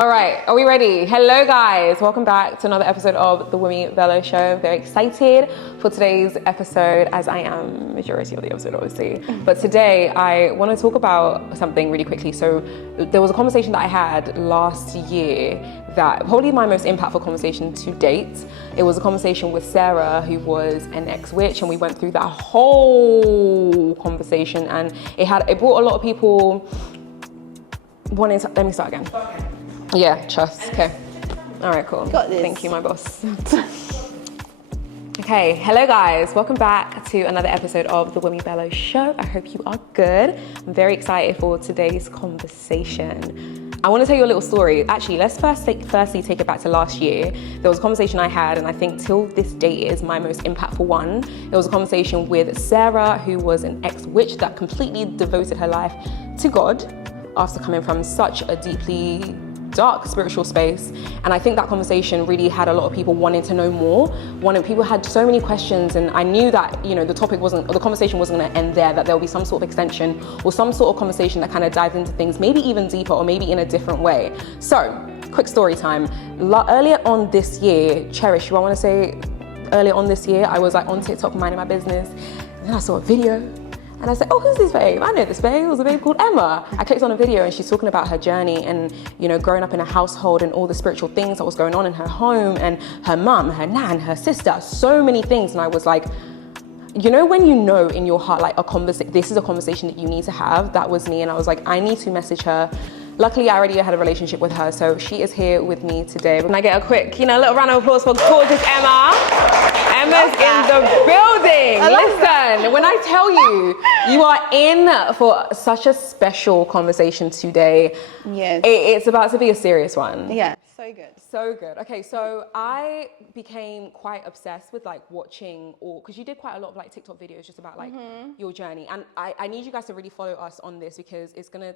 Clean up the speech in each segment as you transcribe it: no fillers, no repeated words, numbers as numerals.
All right, are we ready? Hello guys, welcome back to another episode of the Wunmi Bello show. Very excited for today's episode, as I am majority of the episode obviously. But today I want to talk about something really quickly. So there was a conversation that I had last year that probably my most impactful conversation to date. It was a conversation with Sarah, who was an ex-witch, and we went through that whole conversation, and it brought a lot of people wanting to, let me start again. Okay. Yeah, trust. Okay. All right, cool. Got this. Thank you, my boss. Okay, hello guys. Welcome back to another episode of the Wunmi Bello show. I hope you are good. I'm very excited for today's conversation. I want to tell you a little story. Actually, let's firstly take it back to last year. There was a conversation I had, and I think till this day it is my most impactful one. It was a conversation with Sarah, who was an ex-witch that completely devoted her life to God after coming from such a deeply dark spiritual space. And I think that conversation really had a lot of people wanting to know more. People had so many questions, and I knew that, you know, the conversation wasn't going to end there, that there'll be some sort of extension or some sort of conversation that kind of dives into things, maybe even deeper or maybe in a different way. So, quick story time. Earlier on this year, Cherish, I want to say earlier on this year, I was like on TikTok minding my business, and then I saw a video. And I said, oh, who's this babe? I know this babe. It was a babe called Emma. I clicked on a video and she's talking about her journey and, you know, growing up in a household and all the spiritual things that was going on in her home, and her mum, her nan, her sister, so many things. And I was like, you know, when you know in your heart, like this is a conversation that you need to have. That was me. And I was like, I need to message her. Luckily, I already had a relationship with her, so she is here with me today. Can I get a quick, little round of applause for gorgeous Emma? Emma's in the building. Listen, when I tell you, you are in for such a special conversation today. Yes. It's about to be a serious one. Yeah. So good. So good. Okay, so I became quite obsessed with like watching, because you did quite a lot of like TikTok videos just about like your journey, and I need you guys to really follow us on this, because it's gonna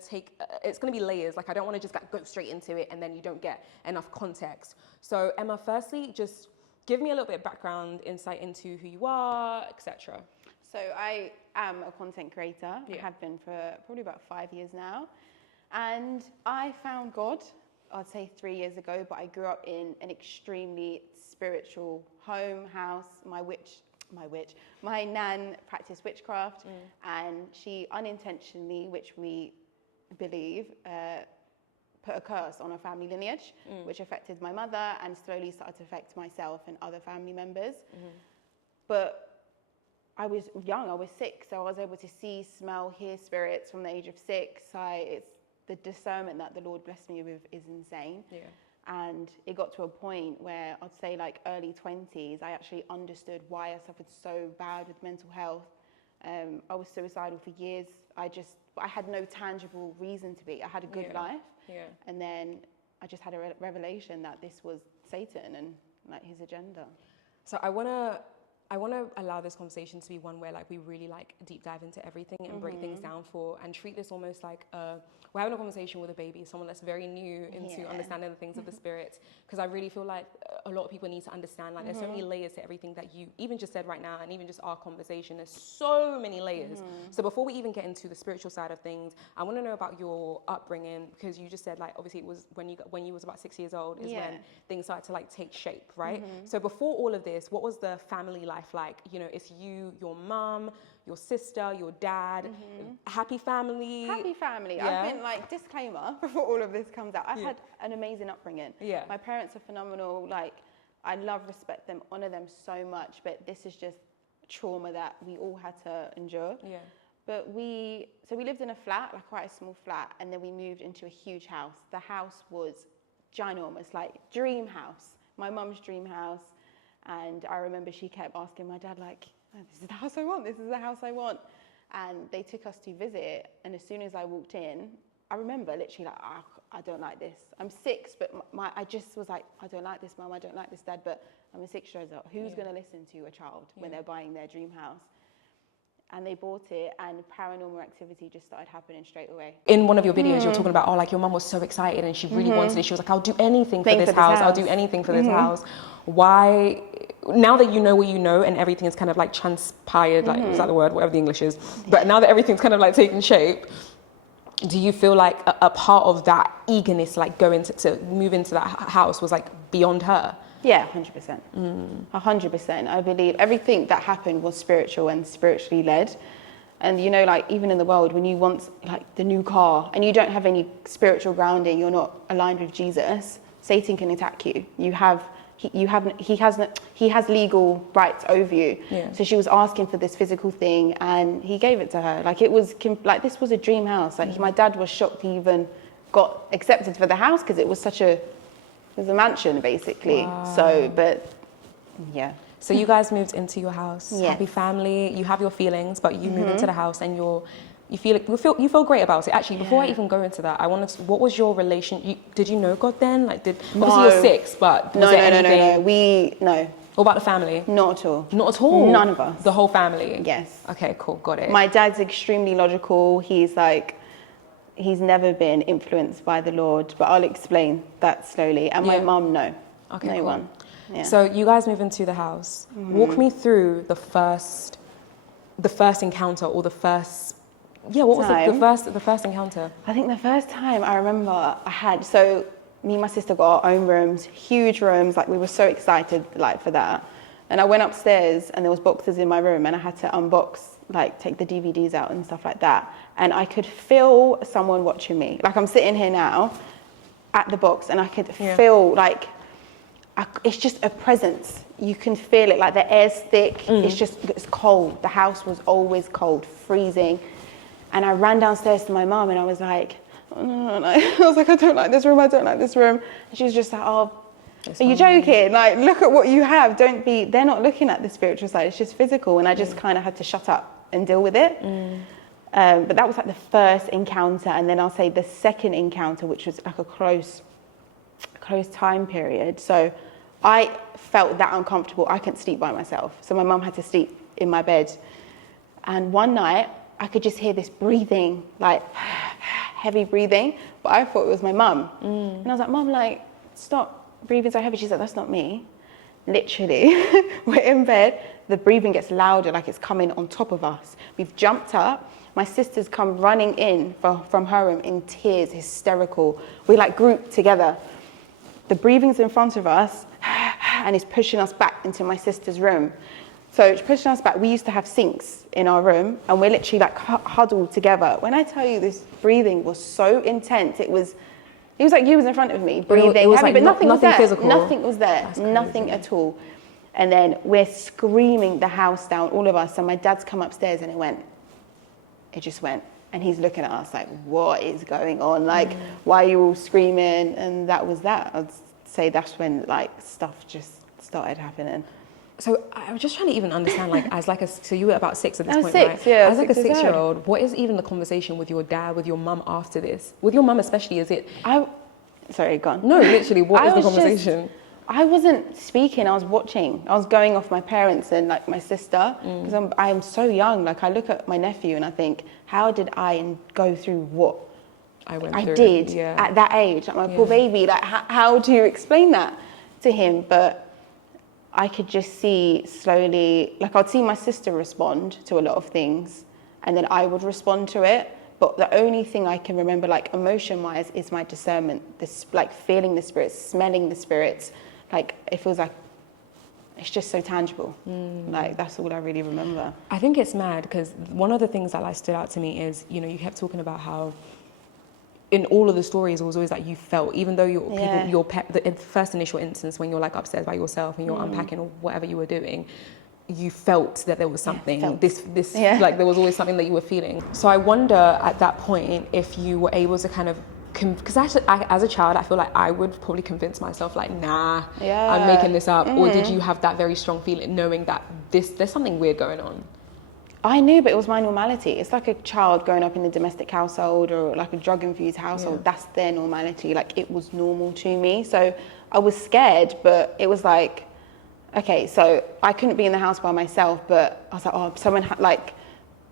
be layers. Like, I don't want to just like go straight into it and then you don't get enough context. So Emma, firstly, just give me a little bit of background, insight into who you are, etc. So I am a content creator. Yeah. I have been for probably about 5 years now. And I found God, I'd say 3 years ago, but I grew up in an extremely spiritual house. My nan practiced witchcraft, and she unintentionally, which we believe, put a curse on our family lineage, which affected my mother and slowly started to affect myself and other family members. But I was young, I was 6, so I was able to see, smell, hear spirits from the age of 6. It's the discernment that the Lord blessed me with is insane. Yeah. And it got to a point where I'd say like early 20s, I actually understood why I suffered so bad with mental health. I was suicidal for years. I had no tangible reason to be. I had a good life. Yeah. And then I just had a revelation that this was Satan and like his agenda. So I want to allow this conversation to be one where like we really like deep dive into everything and break things down and treat this almost like we're having a conversation with a baby, someone that's very new into understanding the things of the spirit, because I really feel like a lot of people need to understand, like there's so many layers to everything that you even just said right now, and even just our conversation, there's so many layers. So before we even get into the spiritual side of things, I want to know about your upbringing, because you just said like obviously it was when you was about 6 years old is when things started to like take shape, right? So before all of this, what was the family life like? You know, it's you, your mum, your sister, your dad, happy family. Happy family. Yeah. I've been like, disclaimer before all of this comes out, I've had an amazing upbringing. Yeah. My parents are phenomenal. Like, I love, respect them, honor them so much, but this is just trauma that we all had to endure. Yeah. But we lived in a flat, like quite a small flat, and then we moved into a huge house. The house was ginormous, like dream house, my mum's dream house. And I remember she kept asking my dad, like, oh, this is the house I want, this is the house I want. And they took us to visit, and as soon as I walked in, I remember literally like, oh, I don't like this. I'm 6, but I just was like, I don't like this, Mum, I don't like this, Dad, but I'm a 6-year-old. Who's going to listen to a child when they're buying their dream house? And they bought it, and paranormal activity just started happening straight away. In one of your videos, you're talking about, oh, like your mum was so excited and she really wanted it. She was like, I'll do anything for this house. I'll do anything for this house. Why, now that you know what you know and everything is kind of like transpired, like, is that the word? Whatever the English is. But now that everything's kind of like taken shape, do you feel like a part of that eagerness, like going to move into that house, was like beyond her? Yeah, 100%. 100%. I believe everything that happened was spiritual and spiritually led. And you know, like even in the world, when you want like the new car and you don't have any spiritual grounding, you're not aligned with Jesus, Satan can attack you. He has legal rights over you. Yeah. So she was asking for this physical thing, and he gave it to her. Like it was like this was a dream house. Like my dad was shocked he even got accepted for the house because it was a mansion basically. Wow. So, but yeah. So you guys moved into your house, Yes. happy family. You have your feelings, but you move into the house and you feel great about it. Actually, before I even go into that, what was your relation? Did you know God then? Like, obviously you're 6, but was there anything? No. What about the family? Not at all. Not at all? None of us. The whole family? Yes. Okay, cool, got it. My dad's extremely logical. He's never been influenced by the Lord, but I'll explain that slowly. And my mum, no. Okay, no cool. one. Yeah. So you guys move into the house. Walk me through the first encounter, or the first, what was it? The first encounter? I think the first time I remember so me and my sister got our own rooms, huge rooms, like we were so excited like for that. And I went upstairs and there was boxes in my room and I had to unbox, like take the DVDs out and stuff like that. And I could feel someone watching me. Like I'm sitting here now at the box and I could feel like, it's just a presence. You can feel it, like the air's thick. It's cold. The house was always cold, freezing. And I ran downstairs to my mum and I was like, oh, no. I was like, I don't like this room. And she was just like, oh, are you joking? Like, look at what you have. They're not looking at the spiritual side. It's just physical. And I just kind of had to shut up and deal with it. But that was like the first encounter. And then I'll say the second encounter, which was like a close time period. So I felt that uncomfortable. I couldn't sleep by myself. So my mum had to sleep in my bed. And one night I could just hear this breathing, like heavy breathing, but I thought it was my mum. And I was like, Mum, like, stop breathing so heavy. She's like, that's not me. Literally, we're in bed. The breathing gets louder, like it's coming on top of us. We've jumped up. My sister's come running in from her room in tears, hysterical. We like grouped together. The breathing's in front of us and it's pushing us back into my sister's room. So it's pushing us back. We used to have sinks in our room and we're literally like huddled together. When I tell you this breathing was so intense, it was like you was in front of me, breathing it was heavy, like but nothing was there. Physical. Nothing was there, nothing at all. And then we're screaming the house down, all of us. And my dad's come upstairs and it just went. And he's looking at us like, what is going on? Like, why are you all screaming? And that was that. I'd say that's when like stuff just started happening. So I was just trying to even understand, like, so you were about 6 at this point, 6, right? yeah. As like a 6-year-old, what is even the conversation with your dad, with your mum after this? With your mum especially, is it? Sorry, go on. No, literally, what is the conversation? I wasn't speaking, I was watching. I was going off my parents and like my sister, because I am so young. Like I look at my nephew and I think, how did I go through what I did at that age? Like my poor baby, like how do you explain that to him? But I could just see slowly, like I'd see my sister respond to a lot of things and then I would respond to it. But the only thing I can remember, like emotion-wise, is my discernment, this like feeling the spirits, smelling the spirits. Like it feels like it's just so tangible. Like that's all I really remember. I think it's mad because one of the things that like stood out to me is, you know, you kept talking about how in all of the stories it was always like you felt, even though the first initial instance when you're like upstairs by yourself and you're unpacking or whatever you were doing, you felt that there was something, like there was always something that you were feeling. So I wonder at that point if you were able to kind of, because as a child, I feel like I would probably convince myself like, nah, I'm making this up. Or did you have that very strong feeling knowing that there's something weird going on? I knew, but it was my normality. It's like a child growing up in a domestic household or like a drug-infused household. That's their normality. Like it was normal to me. So I was scared, but it was like, okay, so I couldn't be in the house by myself, but I was like, oh,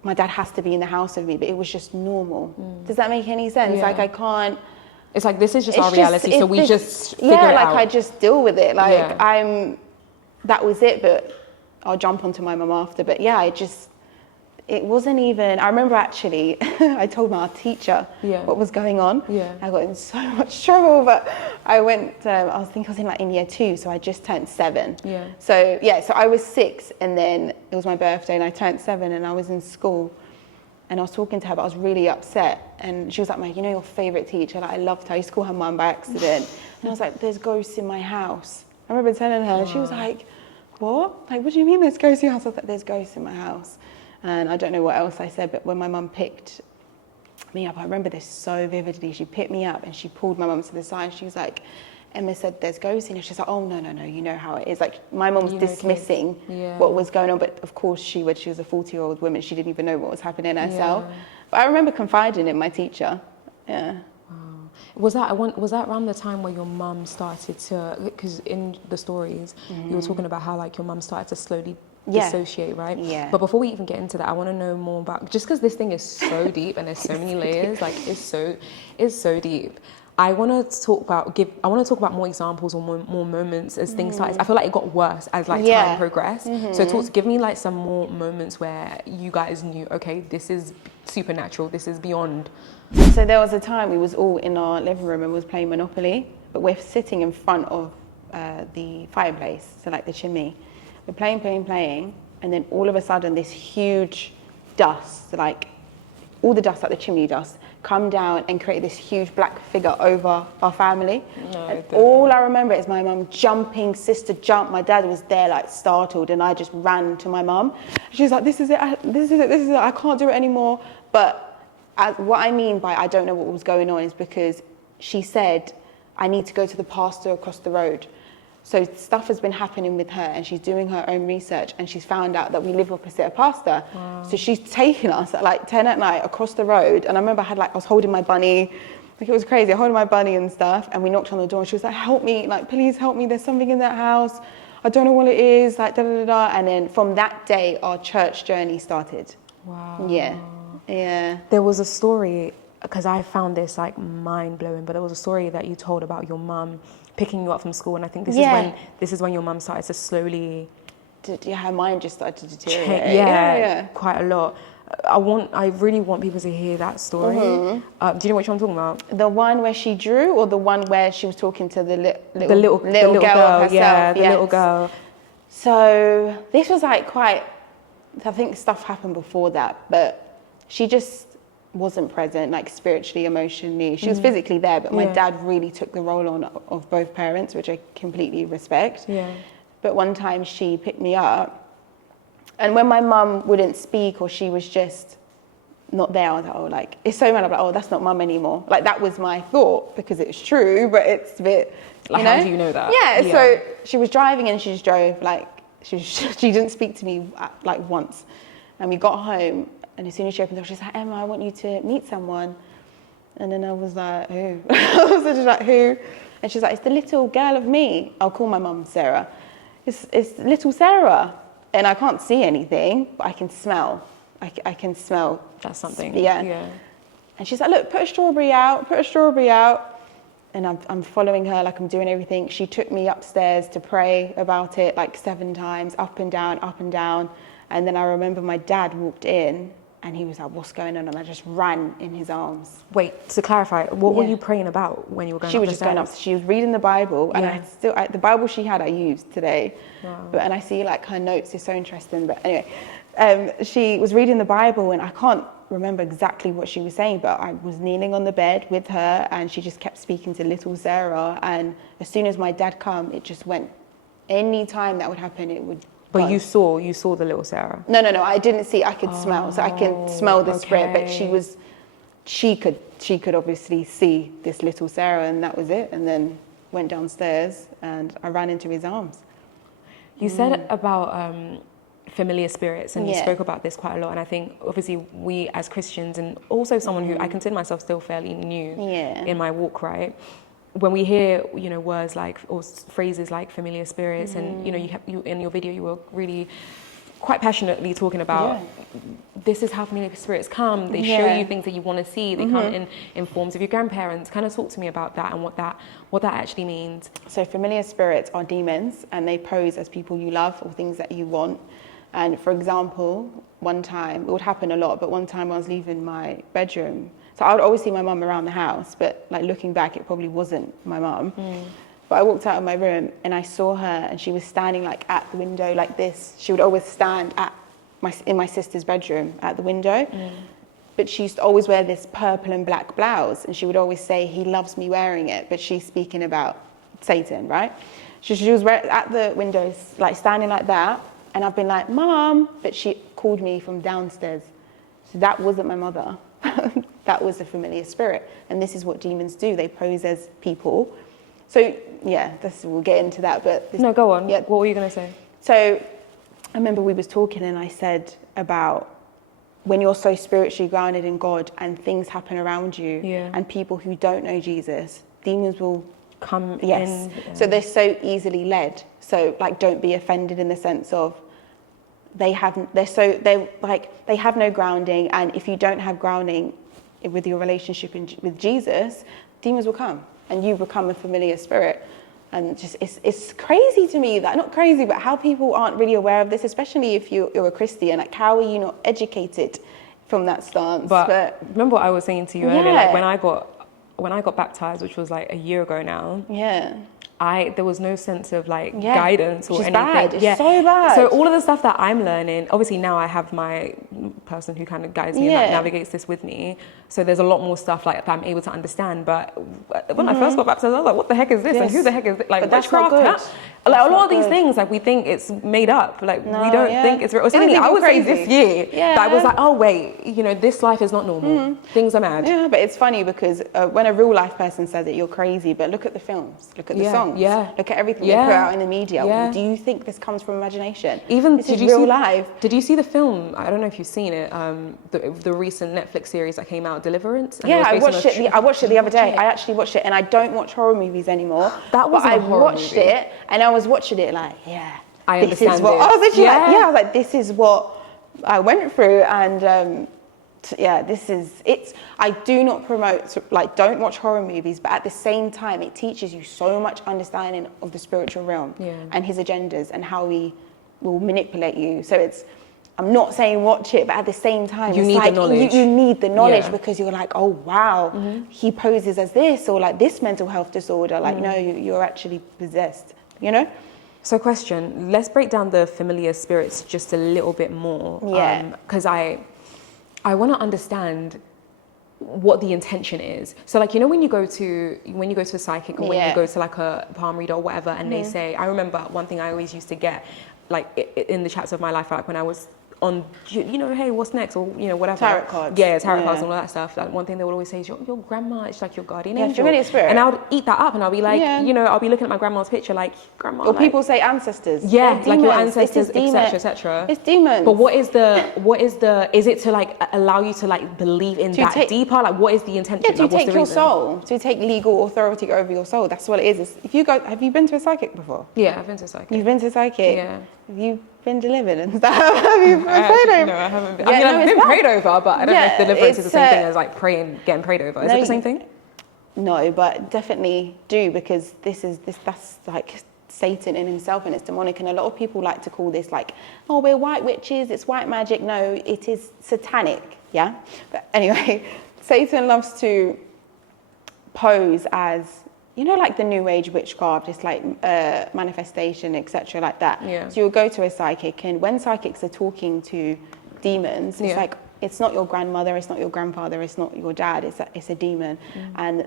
my dad has to be in the house with me, but it was just normal. Does that make any sense? Like I can't. It's like, this is just our reality, so we just figure it out. I just deal with it. Like that was it, but I'll jump onto my mum after. But yeah, it wasn't even, I remember actually, I told my teacher what was going on. I got in so much trouble, but I went, I think I was in year 2, so I just turned 7. So so I was 6, and then it was my birthday, and I turned 7, and I was in school, and I was talking to her, but I was really upset, and she was like, you know, your favourite teacher, like, I loved her. I used to call her mum by accident, and I was like, there's ghosts in my house. I remember telling her, and she was like, what? Like, what do you mean there's ghosts in your house? I was like, there's ghosts in my house. And I don't know what else I said, but when my mum picked me up, I remember this so vividly. She picked me up and she pulled my mum to the side. She was like, Emma said, there's ghosts in here. She's like, oh, no, you know how it is. Like, my mum was dismissing what was going on, but of course she was a 40-year-old woman. She didn't even know what was happening herself. But I remember confiding in my teacher. Was that around the time where your mum started to, because in the stories, you were talking about how, like, your mum started to slowly dissociate, right? But before we even get into that, I want to know more about, just because this thing is so deep and there's so many layers, like, it's so deep. I want to talk about more examples or more moments as things started. I feel like it got worse as time progressed. So give me like some more moments where you guys knew, okay, this is supernatural, this is beyond. So there was a time we was all in our living room and was playing Monopoly, but we're sitting in front of the fireplace, so like the chimney. We're playing, and then all of a sudden this huge dust, like all the dust, like the chimney dust, come down and create this huge black figure over our family. And all I remember is my mum jumping, sister jumped, my dad was there like startled, and I just ran to my mum. She was like, this is it, I can't do it anymore. But what I mean by I don't know what was going on is because she said, I need to go to the pastor across the road. So stuff has been happening with her, and she's doing her own research, and she's found out that we live opposite a pastor. So she's taken us at like 10 at night across the road. And I remember I was holding my bunny, like it was crazy, holding my bunny and stuff. And we knocked on the door, and she was like, help me, like, please help me. There's something in that house. I don't know what it is, like, da, da, da, da. And then from that day, our church journey started. Wow. Yeah. There was a story, because I found this like mind blowing, but there was a story that you told about your mum picking you up from school, and I think this is when your mum started to slowly. Her mind just started to deteriorate. Quite a lot. I really want people to hear that story. Do you know which one I'm talking about? The one where she drew, or the one where she was talking to the little girl herself? Yeah, the little girl. So this was like I think stuff happened before that, but she just wasn't present, like spiritually, emotionally. She was physically there, but my dad really took the role on of both parents, which I completely respect. But one time she picked me up, and when my mum wouldn't speak, or she was just not there, I was like, oh, like, it's so mad. I'm like, oh, that's not mum anymore. Like, that was my thought, because it's true, but it's a bit, like, how do you know that? Yeah, so she was driving, and she just drove, like, she didn't speak to me, like, once. And we got home, and as soon as she opened the door, she's like, Emma, I want you to meet someone. And then I was like, who? I was just like, who? And she's like, it's the little girl of me. I'll call my mum Sarah. It's little Sarah. And I can't see anything, but I can smell. I can smell. That's something. Yeah. And she's like, look, put a strawberry out. And I'm following her, like I'm doing everything. She took me upstairs to pray about it like 7 times, up and down. And then I remember my dad walked in, and he was like, what's going on? And I just ran in his arms. Wait, to clarify, what were you praying about when you were going up? She was just going up. She was reading the Bible, and the Bible she had I used today. Wow. And I see like her notes is so interesting. But anyway, she was reading the Bible, and I can't remember exactly what she was saying, but I was kneeling on the bed with her, and she just kept speaking to little Sarah. And as soon as my dad come, it just went. Any time that would happen, it would. But you saw the little Sarah? No, I didn't see. I could smell. So I can smell the spirit. But she could obviously see this little Sarah, and that was it. And then went downstairs, and I ran into his arms. You said about familiar spirits, and you spoke about this quite a lot. And I think obviously we as Christians, and also someone who I consider myself still fairly new in my walk, right? When we hear, words like, or phrases like familiar spirits, and, you in your video, you were really quite passionately talking about this is how familiar spirits come. They show you things that you want to see. They come in forms of your grandparents. Kind of talk to me about that and what that actually means. So familiar spirits are demons, and they pose as people you love or things that you want. And for example, one time, it would happen a lot, but one time I was leaving my bedroom. So I would always see my mum around the house, but like looking back, it probably wasn't my mum. But I walked out of my room and I saw her, and she was standing like at the window like this. She would always stand in my sister's bedroom at the window. But she used to always wear this purple and black blouse, and she would always say, he loves me wearing it, but she's speaking about Satan, right? She was at the window, like standing like that, and I've been like, Mom, but she called me from downstairs. So that wasn't my mother. That was a familiar spirit. And this is what demons do. They pose as people. So yeah, we'll get into that. But no, go on. Yeah. What were you going to say? So I remember we was talking, and I said about when you're so spiritually grounded in God and things happen around you, and people who don't know Jesus, demons will come in. Yes. So they're so easily led. So like, don't be offended in the sense of they have no grounding, and if you don't have grounding with your relationship with Jesus, demons will come and you become a familiar spirit. And just it's crazy to me that, not crazy, but how people aren't really aware of this, especially if you're a Christian. Like, how are you not educated from that stance? But remember what I was saying to you earlier, like when I got baptized, which was like a year ago now. Yeah. There was no sense of like guidance or anything. Bad. It's so bad. So all of the stuff that I'm learning, obviously now I have my person who kind of guides me and like navigates this with me. So there's a lot more stuff like that I'm able to understand. But when I first got baptized, I was like, what the heck is this? And who the heck is this? Like, witchcraft? Like, a lot of these things, like, we think it's made up. Like, we don't think it's real. Or something I would say this year, that I was like, oh wait, this life is not normal. Things are mad. Yeah, but it's funny because when a real life person says it, you're crazy. But look at the films, look at the songs, look at everything they put out in the media. Do you think this comes from imagination? Even this is real life. Did you see the film? I don't know if you've seen it. The recent Netflix series that came out, Deliverance. And I watched it. I watched it the other day. I actually watched it, and I don't watch horror movies anymore. That was I watched it, and I was watching it like, I understand it. I was literally I was like, this is what I went through, and I do not promote, like, don't watch horror movies, but at the same time, it teaches you so much understanding of the spiritual realm and his agendas and how he will manipulate you. So I'm not saying watch it, but at the same time, you need the knowledge. You need the knowledge because you're like, oh wow, he poses as this, or like this mental health disorder. Like, no, you're actually possessed, So question, let's break down the familiar spirits just a little bit more. Because I want to understand what the intention is. So like, when you go to a psychic, or when you go to like a palm reader or whatever, and they say, I remember one thing I always used to get, like in the chapters of my life, like when I was on, hey, what's next, or whatever. Tarot cards. Tarot cards and all that stuff. Like, one thing they would always say is your grandma is like your guardian angel. Familiar spirit. And I would eat that up, and I'll be like, I'll be looking at my grandma's picture, like, grandma. Or people say ancestors. Like your ancestors, etc., etc. It's demons. But what is the? Is it to like allow you to like believe in that deeper? Like, what is the intention? To take your soul, to take legal authority over your soul. That's what it is. If you go, have you been to a psychic before? Yeah, I've been to a psychic. You've been to a psychic. Yeah. Have you been delivered and stuff? Have you been prayed over? No, I haven't been. I've been prayed over, but I don't know if deliverance is the same thing as like getting prayed over. Is it the same thing? No, but definitely do, because that's like Satan in himself, and it's demonic. And a lot of people like to call this like, oh, we're white witches, it's white magic. No, it is satanic. Yeah. But anyway, Satan loves to pose as, like the new age witchcraft, it's like manifestation, etc., like that. Yeah. So you'll go to a psychic, and when psychics are talking to demons, it's like, it's not your grandmother, it's not your grandfather, it's not your dad, it's a demon. And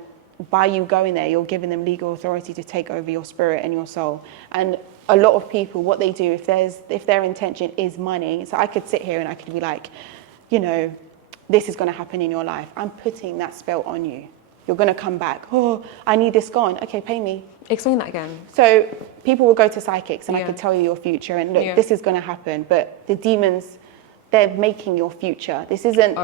by you going there, you're giving them legal authority to take over your spirit and your soul. And a lot of people, what they do, if their intention is money, so I could sit here and I could be like, this is going to happen in your life. I'm putting that spell on you. You're going to come back. Oh, I need this gone. Okay, pay me. Explain that again. So people will go to psychics, and I could tell you your future, and look, this is going to happen. But the demons, they're making your future. This isn't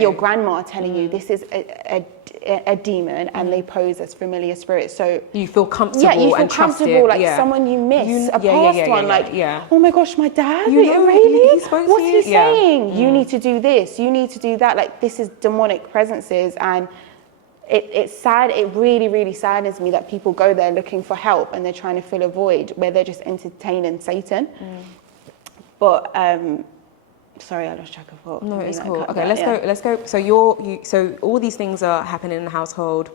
your grandma telling you. This is a demon, and they pose as familiar spirits. So you feel comfortable and you feel comfortable, like someone you miss, a past one. Oh my gosh, my dad. Really? What's he saying? You need to do this. You need to do that. Like, this is demonic presences, and it's sad. It really, really saddens me that people go there looking for help, and they're trying to fill a void where they're just entertaining Satan. But sorry, I lost track of thought. No, it's cool. Okay, that, let's go. So so all these things are happening in the household.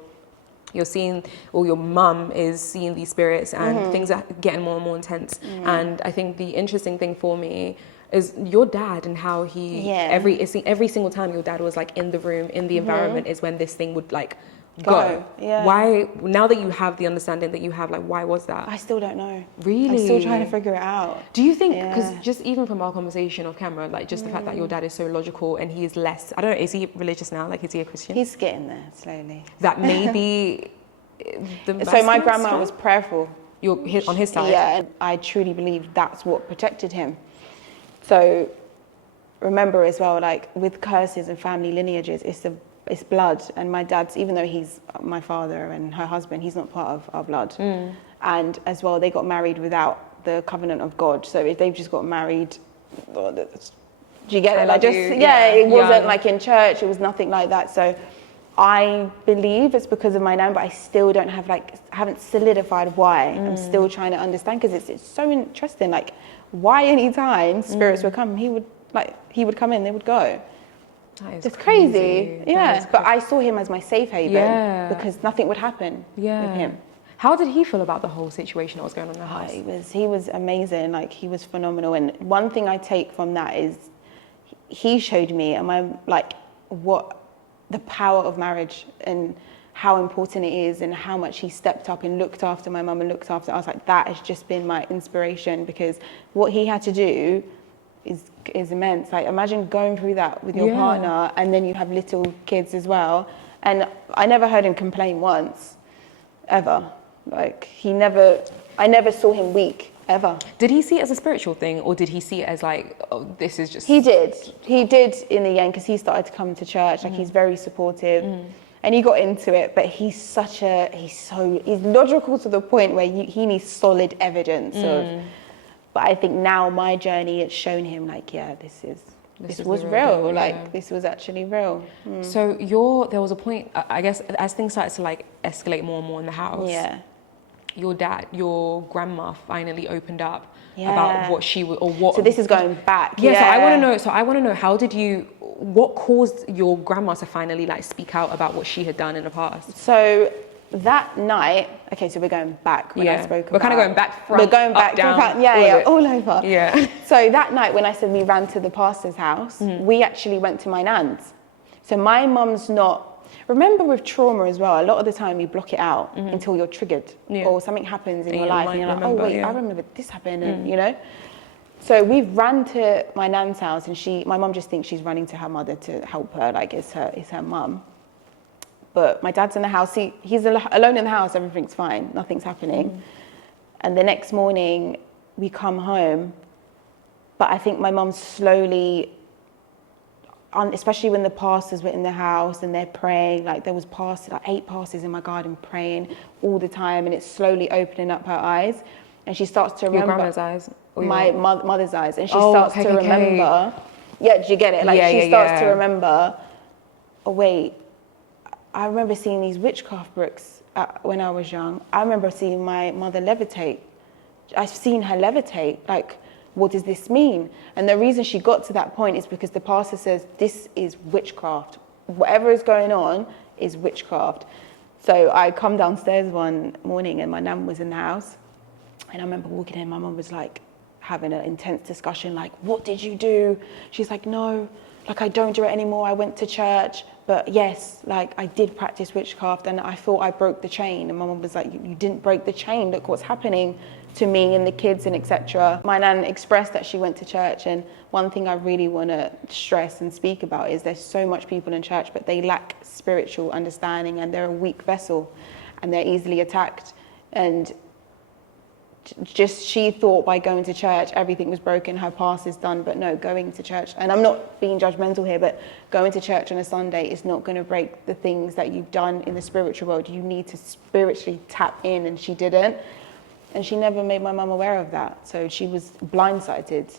You're seeing, or your mum is seeing these spirits, and things are getting more and more intense. And I think the interesting thing for me is your dad and how he every single time your dad was like in the room, in the environment, is when this thing would like go. Yeah. Why, now that you have the understanding that you have, like, why was that? I still don't know. Really? I'm still trying to figure it out. Do you think, because just even from our conversation off camera, like just the fact that your dad is so logical and he is less, I don't know, is he religious now? Like, is he a Christian? He's getting there slowly. That maybe So my grandma was prayerful. On his side? Yeah, and I truly believe that's what protected him. So remember as well, like with curses and family lineages, it's blood. And my dad's, even though he's my father and her husband, he's not part of our blood. And as well, they got married without the covenant of God. So if they've just got married, do you get it? Like it wasn't like in church. It was nothing like that. So I believe it's because of my nan, but I still don't have haven't solidified why. I'm still trying to understand, because it's so interesting. Like, why anytime spirits would come, he would come in, they would go. It's crazy. Yeah. But I saw him as my safe haven because nothing would happen with him. How did he feel about the whole situation that was going on in the house? He was amazing. Like, he was phenomenal. And one thing I take from that is he showed me what the power of marriage and how important it is, and how much he stepped up and looked after my mum and looked after. I was like, that has just been my inspiration, because what he had to do is immense. Like, imagine going through that with your partner, and then you have little kids as well. And I never heard him complain once, ever. Like, I never saw him weak, ever. Did he see it as a spiritual thing, or did he see it as like, oh, this is just... He did in the end, because he started to come to church. Like, he's very supportive. And he got into it, but he's logical to the point where he needs solid evidence of. But I think now my journey, it's shown him like, this was real. Like, this was actually real. So there was a point, I guess, as things started to like escalate more and more in the house. Your grandma finally opened up about what she would, or what. So this is going back. So I want to know, what caused your grandma to finally like speak out about what she had done in the past? So that night, okay, so we're going back when I spoke about... We're kind of going back from... We're going back, down, all over. Yeah. So that night when I said we ran to the pastor's house, we actually went to my nan's. So my mum's not... Remember with trauma as well, a lot of the time you block it out until you're triggered, or something happens in your life and you're like, I remember this happened, and you know? So we ran to my nan's house, and my mum just thinks she's running to her mother to help her, like it's her mum. But my dad's in the house, he's alone in the house, everything's fine, nothing's happening. And the next morning we come home, but I think my mum slowly, especially when the pastors were in the house and they're praying, like there was 8 pastors in my garden praying all the time, and it's slowly opening up her eyes. And she starts to remember... Your grandma's eyes? My mother's eyes. And she starts to remember... Yeah, do you get it? Like, she starts to remember, oh wait, I remember seeing these witchcraft books when I was young. I remember seeing my mother levitate. I've seen her levitate. Like, what does this mean? And the reason she got to that point is because the pastor says, this is witchcraft. Whatever is going on is witchcraft. So I come downstairs one morning and my nan was in the house. And I remember walking in, my mum was like having an intense discussion, like, what did you do? She's like, no, like I don't do it anymore. I went to church, but yes, like I did practice witchcraft and I thought I broke the chain. And my mum was like, you didn't break the chain. Look what's happening to me and the kids and etc. My nan expressed that she went to church, and one thing I really want to stress and speak about is there's so much people in church, but they lack spiritual understanding and they're a weak vessel and they're easily attacked. And just she thought by going to church everything was broken, her past is done. But no, going to church, and I'm not being judgmental here, but going to church on a Sunday is not going to break the things that you've done in the spiritual world. You need to spiritually tap in, and she didn't. And she never made my mum aware of that, so she was blindsided.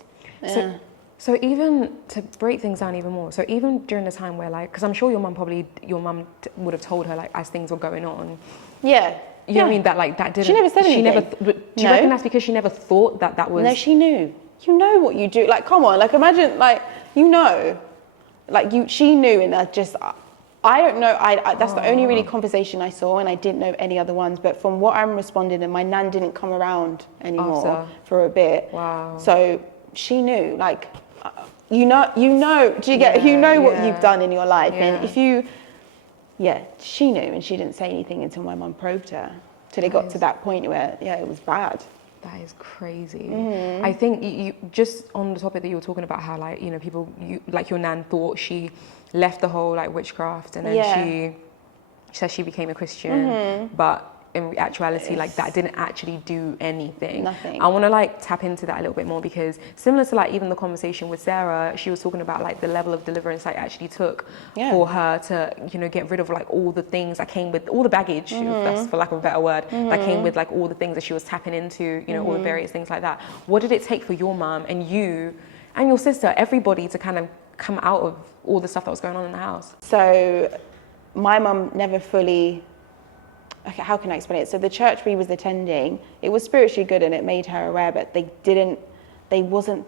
So even to break things down even more, so even during the time where, like, because I'm sure your mum would have told her, like, as things were going on. Yeah. You know what I mean? That, like, that didn't... She never said anything. Do you reckon that's because she never thought that was... No, she knew. you know what you do. Like, come on, like imagine, like, you know, like she knew, and I don't know. That's the only really conversation I saw, and I didn't know any other ones. But from what I'm responding, and my nan didn't come around anymore for a bit. Wow. So she knew, like, you know. Do you get? You know what you've done in your life, and if you, she knew, and she didn't say anything until my mum probed her. Till it got to that point where, it was bad. That is crazy. I think you just on the topic that you were talking about, how like, you know, people, like your nan thought she left the whole like witchcraft, and then she said she became a Christian, but in actuality, like that didn't actually do anything. Nothing. I want to like tap into that a little bit more, because similar to like even the conversation with Sarah, she was talking about like the level of deliverance like actually took for her to, you know, get rid of like all the things that came with all the baggage, if that's for lack of a better word, that came with like all the things that she was tapping into, you know, all the various things like that. What did it take for your mum and you and your sister, everybody, to kind of come out of all the stuff that was going on in the house? So my mum never fully, okay, how can I explain it? So the church we was attending, it was spiritually good and it made her aware, but they wasn't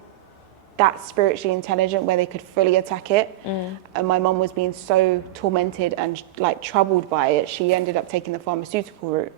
that spiritually intelligent where they could fully attack it. And my mum was being so tormented and like troubled by it, she ended up taking the pharmaceutical route,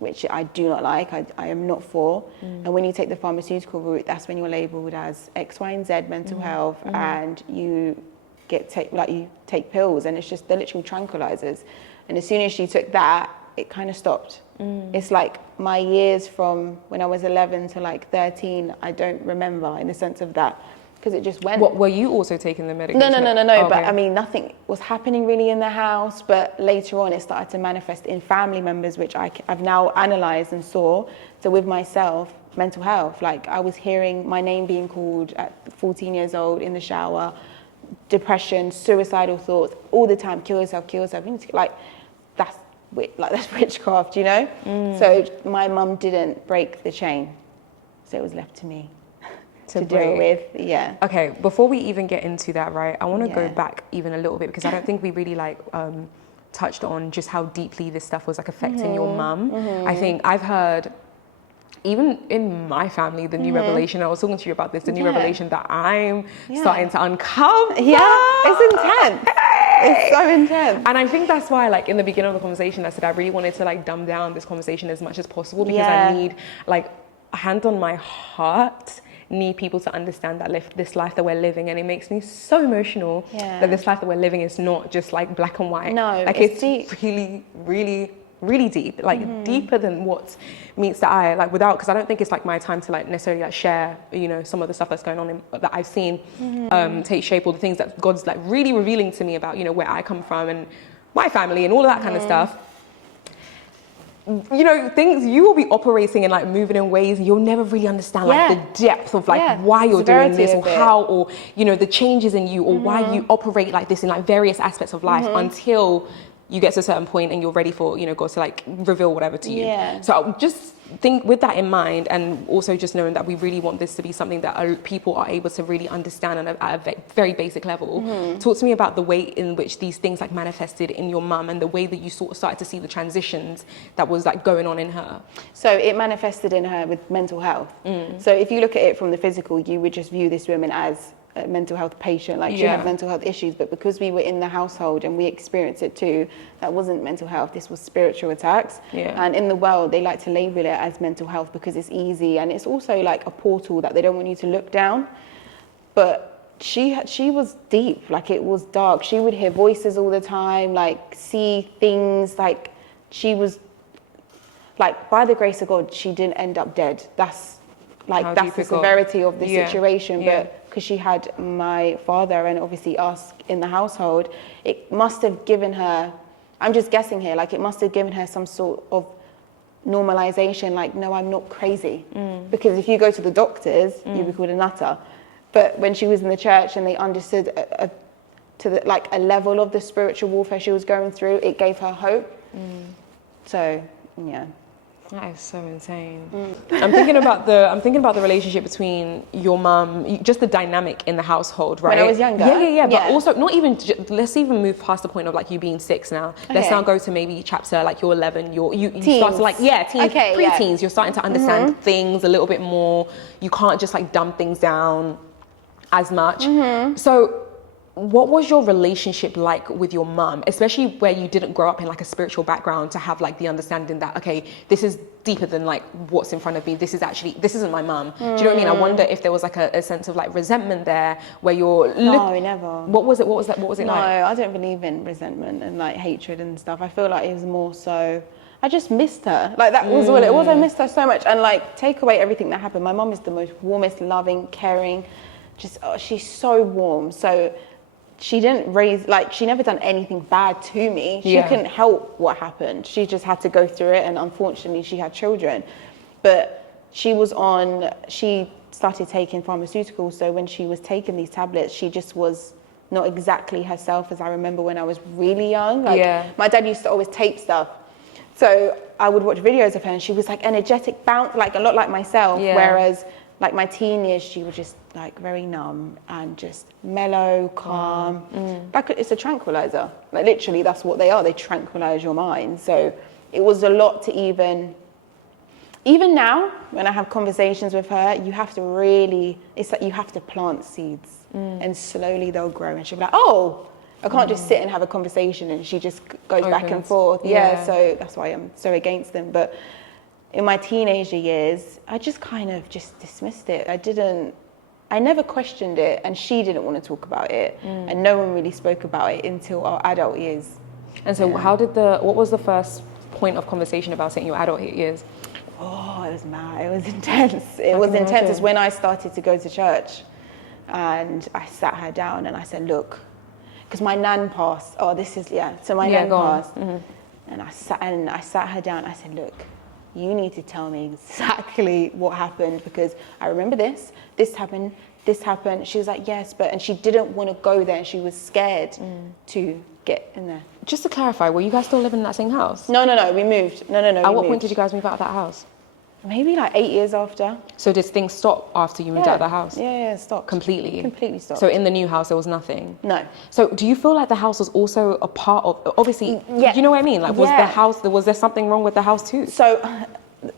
which I do not like. I am not for. And when you take the pharmaceutical route, that's when you're labelled as X, Y, and Z mental health, and you take pills, and they're literally tranquilizers. And as soon as she took that, it kind of stopped. It's like my years from when I was 11 to like 13, I don't remember in the sense of that, because it just went. What, were you also taking the medication? No. Okay. But I mean, nothing was happening really in the house, but later on it started to manifest in family members, which I've now analysed and saw. So with myself, mental health, like I was hearing my name being called at 14 years old in the shower, depression, suicidal thoughts all the time, kill yourself. Like that's witchcraft, you know? So my mum didn't break the chain. So it was left to me to deal with, Okay, before we even get into that, right, I want to go back even a little bit, because I don't think we really like touched on just how deeply this stuff was like affecting your mum. I think I've heard, even in my family, the new revelation, I was talking to you about this, the new revelation that I'm starting to uncover. It's intense. It's so intense. And I think that's why, like, in the beginning of the conversation, I said I really wanted to, like, dumb down this conversation as much as possible, because I need, like, a hand on my heart, need people to understand that this life that we're living, and it makes me so emotional that this life that we're living is not just, like, black and white. No, like, it's really, really, really deep, like, deeper than what meets the eye, like, because I don't think it's, like, my time to, like, necessarily, like, share, you know, some of the stuff that's going on that I've seen take shape, or the things that God's, like, really revealing to me about, you know, where I come from and my family and all of that kind of stuff. You know, things, you will be operating and like moving in ways you'll never really understand, like the depth of like why you're doing this, or how, or, you know, the changes in you, or why you operate like this in like various aspects of life, until you get to a certain point and you're ready for, you know, God to like reveal whatever to you. So I'll just think with that in mind, and also just knowing that we really want this to be something that people are able to really understand at a very basic level. Talk to me about the way in which these things like manifested in your mum, and the way that you sort of started to see the transitions that was like going on in her. So it manifested in her with mental health. So if you look at it from the physical, you would just view this woman as a mental health patient, like she had mental health issues, but because we were in the household and we experienced it too, that wasn't mental health, this was spiritual attacks. And in the world, they like to label it as mental health because it's easy, and it's also like a portal that they don't want you to look down. But she was deep, like it was dark. She would hear voices all the time, like see things, like she was, like by the grace of God, she didn't end up dead. That's the severity of the situation, but because she had my father and obviously us in the household, it must have given her, I'm just guessing here, like it must have given her some sort of normalization, like, no, I'm not crazy. Because if you go to the doctors, you'd be called a nutter. But when she was in the church and they understood like a level of the spiritual warfare she was going through, it gave her hope. So, yeah. That is so insane. I'm thinking about the relationship between your mum, just the dynamic in the household, right? When I was younger? Yeah. But also, not even. Let's even move past the point of like you being 6 now. Let's now go to maybe chapter like you're 11. You start to like teens, pre-teens. You're starting to understand things a little bit more. You can't just like dumb things down as much. So, what was your relationship like with your mum, especially where you didn't grow up in like a spiritual background, to have like the understanding that, okay, this is deeper than like what's in front of me. This isn't my mum. Do you know what I mean? I wonder if there was like a sense of like resentment there where you're... No, never. What was it like? No, I don't believe in resentment and like hatred and stuff. I feel like it was more so, I just missed her. Like that was all it was. I missed her so much. And like, take away everything that happened. My mum is the most warmest, loving, caring, she's so warm. So she didn't she never done anything bad to me. She couldn't help what happened. She just had to go through it, and unfortunately she had children. But she started taking pharmaceuticals, so when she was taking these tablets, she just was not exactly herself as I remember when I was really young. My dad used to always tape stuff. So I would watch videos of her and she was like energetic, like a lot like myself, whereas like my teen years, she was just like very numb and just mellow, calm. Like it's a tranquilizer. Like literally, that's what they are. They tranquilize your mind. So it was a lot to even now when I have conversations with her, you have to really, it's like you have to plant seeds and slowly they'll grow. And she'll be like, oh, I can't just sit and have a conversation, and she just goes back and forth. So that's why I'm so against them. But in my teenager years, I just kind of just dismissed it. I never questioned it, and she didn't want to talk about it, and no one really spoke about it until our adult years. And so what was the first point of conversation about it in your adult years? Oh, it was mad. It was intense. It was intense. It's when I started to go to church, and I sat her down and I said, look, because my nan passed. Oh, so my nan passed. And I sat her down. I said, look, you need to tell me exactly what happened, because I remember this happened. She was like, yes, and she didn't want to go there. She was scared to get in there. Just to clarify, were you guys still living in that same house? No, we moved. No. At what point did you guys move out of that house? Maybe like 8 years after. So did things stop after you moved out of the house? Yeah, it stopped. Completely? Completely stopped. So in the new house, there was nothing? No. So do you feel like the house was also a part of, obviously, do you know what I mean? Like, was there something wrong with the house too? So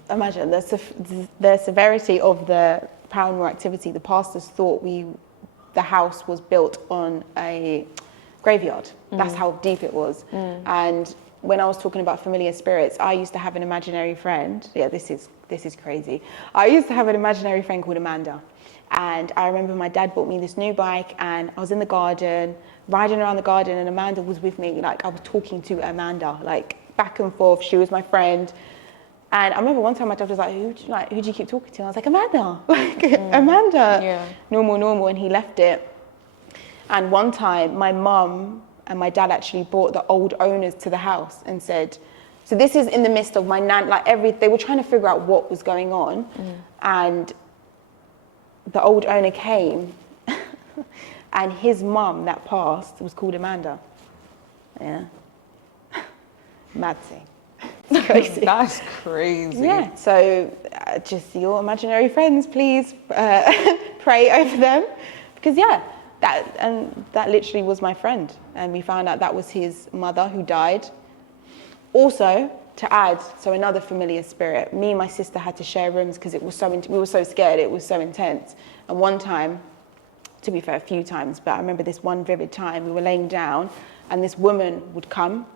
imagine the severity of the paranormal activity. The pastors thought the house was built on a graveyard. That's how deep it was. And when I was talking about familiar spirits, I used to have an imaginary friend. Yeah, this is crazy. I used to have an imaginary friend called Amanda. And I remember my dad bought me this new bike, and I was in the garden, riding around the garden, and Amanda was with me. Like, I was talking to Amanda, like back and forth. She was my friend. And I remember one time my dad was like, who do you keep talking to? And I was like, Amanda, Amanda. Yeah. Normal. And he left it. And one time my mum and my dad actually brought the old owners to the house and said, so this is in the midst of my nan, they were trying to figure out what was going on. And the old owner came and his mum that passed was called Amanda. Yeah. Mad thing. It's crazy. That's crazy. Yeah. So just your imaginary friends, please pray over them, because that literally was my friend, and we found out that was his mother who died. Also, to add, so another familiar spirit. Me and my sister had to share rooms because it was we were so scared. It was so intense. And one time, to be fair, a few times, but I remember this one vivid time. We were laying down, and this woman would come.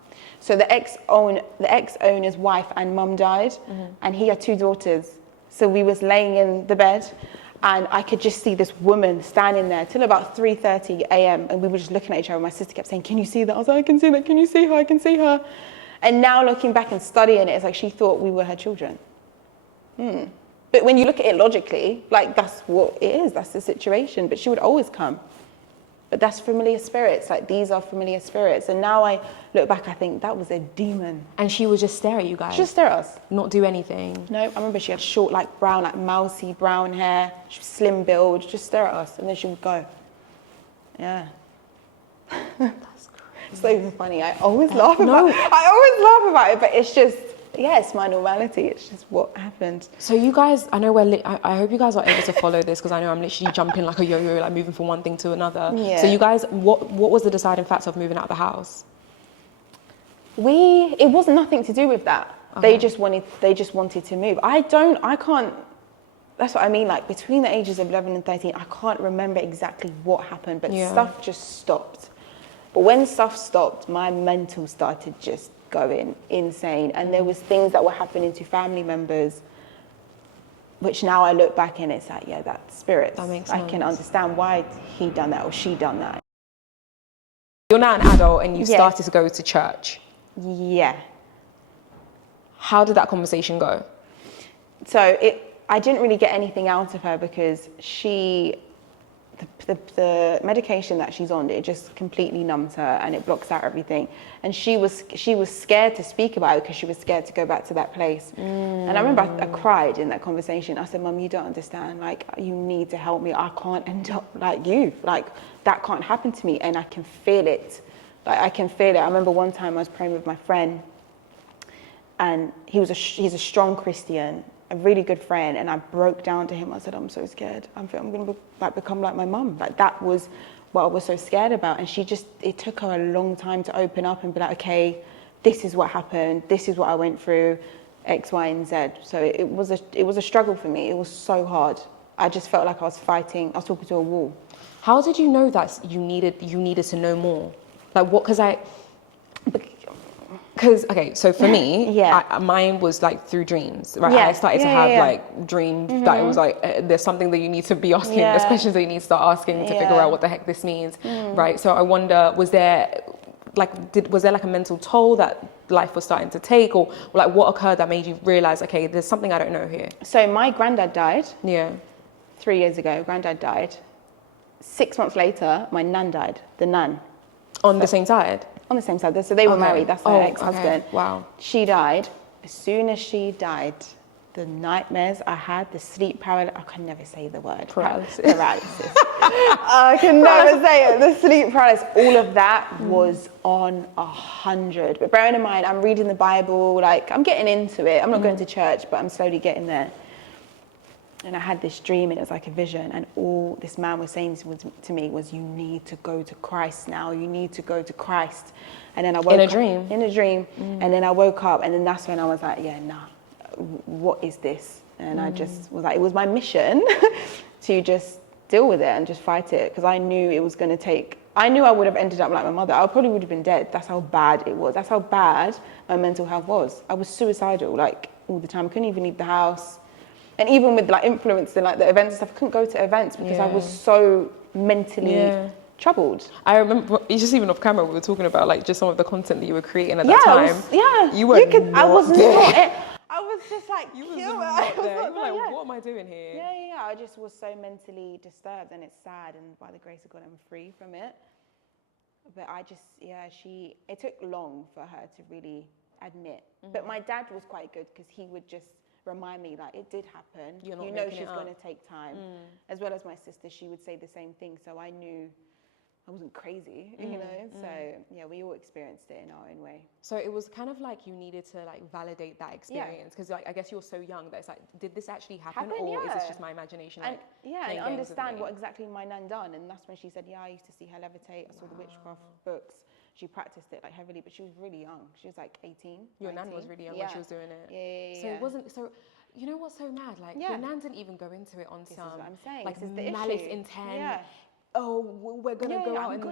So the ex-owner's wife and mum died, and he had 2 daughters. So we was laying in the bed, and I could just see this woman standing there till about 3:30 a.m. And we were just looking at each other. My sister kept saying, "Can you see that?" I was like, "I can see that. Can you see her? I can see her." And now looking back and studying it, it's like she thought we were her children. But when you look at it logically, like that's what it is. That's the situation. But she would always come. But that's familiar spirits. Like, these are familiar spirits. And now I look back, I think that was a demon. And she would just stare at you guys? She just stare at us. Not do anything? No, I remember she had short, like brown, like mousy brown hair. She was slim build, just stare at us. And then she would go. Yeah. That's crazy. It's not even funny. I always laugh about it, but it's just, yeah, it's my normality. It's just what happened. So you guys, I know I hope you guys are able to follow this, because I know I'm literally jumping like a yo-yo, like moving from one thing to another. Yeah. So you guys, what was the deciding factor of moving out of the house? It was nothing to do with that. Okay. They just wanted to move. I can't, that's what I mean, like between the ages of 11 and 13, I can't remember exactly what happened, but stuff just stopped. But when stuff stopped, my mental started just going insane. And there was things that were happening to family members, which now I look back and it's like, yeah, that's spirits. That makes I sense. can understand why he done that or she done that. You're now an adult and you started to go to church. Yeah. How did that conversation go? So I didn't really get anything out of her because the medication that she's on, it just completely numbs her and it blocks out everything. And she was scared to speak about it because she was scared to go back to that place. And I remember I cried in that conversation. I said, Mum, you don't understand. Like, you need to help me. I can't end up like you. Like, that can't happen to me. And I can feel it. Like, I can feel it. I remember one time I was praying with my friend, and he's a strong Christian, a really good friend, and I broke down to him. I said, I'm so scared. I'm going to become like my mum. Like, that was what I was so scared about. And it took her a long time to open up and be like, okay, this is what happened. This is what I went through, X, Y, and Z. So it was a struggle for me. It was so hard. I just felt like I was talking to a wall. How did you know that you needed to know more? Like, what, because okay, so for me, mine was like through dreams, right? I started to have like dreams that it was like there's something that you need to be asking, there's questions that you need to start asking to figure out what the heck this means, right? So I wonder, was there like a mental toll that life was starting to take, or like what occurred that made you realize, okay, there's something I don't know here? So my granddad died. Yeah. 3 years ago, granddad died. 6 months later, my nan died. The nan. On the same side? On the same side. So they were married. That's her ex-husband. Okay. Wow. She died. As soon as she died, the nightmares I had, the sleep paralysis, I can never say the word. Paralysis. I can never say it. The sleep paralysis, all of that was on 100. But bearing in mind, I'm reading the Bible, like I'm getting into it. I'm not going to church, but I'm slowly getting there. And I had this dream, and it was like a vision, and all this man was saying to me was, you need to go to Christ now, you need to go to Christ. And then I woke up. In a dream. And then I woke up, and then that's when I was like, yeah, nah, what is this? And I just was like, it was my mission to just deal with it and just fight it, because I knew it was going to take, I knew I would have ended up like my mother. I probably would have been dead. That's how bad it was. That's how bad my mental health was. I was suicidal, like, all the time. I couldn't even leave the house. And even with like influence and like the events and stuff, I couldn't go to events because I was so mentally troubled. I remember, just even off camera, we were talking about like just some of the content that you were creating at that time. I was just like, you were not there. You were like, what am I doing here? Yeah. I just was so mentally disturbed, and it's sad. And by the grace of God, I'm free from it. But I just, it took long for her to really admit. But my dad was quite good, because he would just remind me, like, it did happen. You know she's going to take time. As well as my sister, she would say the same thing. So I knew I wasn't crazy, you know? So, yeah, we all experienced it in our own way. So it was kind of like you needed to, like, validate that experience. Because, like, I guess you're so young that it's like, did this actually happen? Or is this just my imagination? And, and understand what exactly my nan done. And that's when she said, I used to see her levitate. I saw the witchcraft books. She practiced it, like, heavily, but she was really young. She was, like, 18, Your 19. nan was really young when she was doing it. Yeah. So it wasn't, so, you know what's so mad? Like, your nan didn't even go into it on this some, is what I'm saying. like, this is the malice issue. intent. Oh, we're going to go out and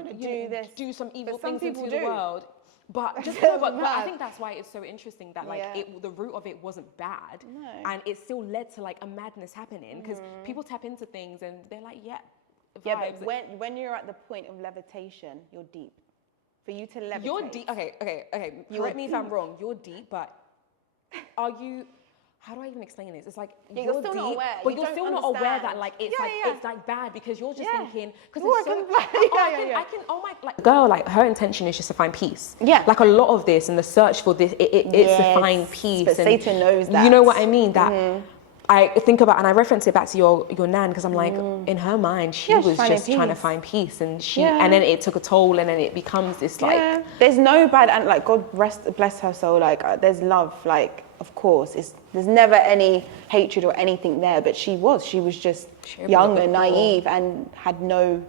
do some evil things into the world. But I think that's why it's so interesting that like the root of it wasn't bad, and it still led to like a madness happening, because people tap into things and they're like, vibes. But when you're at the point of levitation, you're deep. For you to levitate, you're deep. Okay. Correct me if I'm wrong. You're deep, but are you? How do I even explain this? It's like you're still deep, not aware, but you're still not aware that like it's it's like bad, because you're just thinking, because it's so I can like girl, like her intention is just to find peace. Yeah, like a lot of this and the search for this, it's to find peace. But and Satan knows that. You know what I mean? That I think about, and I reference it back to your nan, because I'm like, in her mind, she was just trying to find peace, and and then it took a toll, and then it becomes this like. There's no bad, and like God bless her soul. Like there's love, like. of course, there's never any hatred or anything there, but she was just young and naive and had no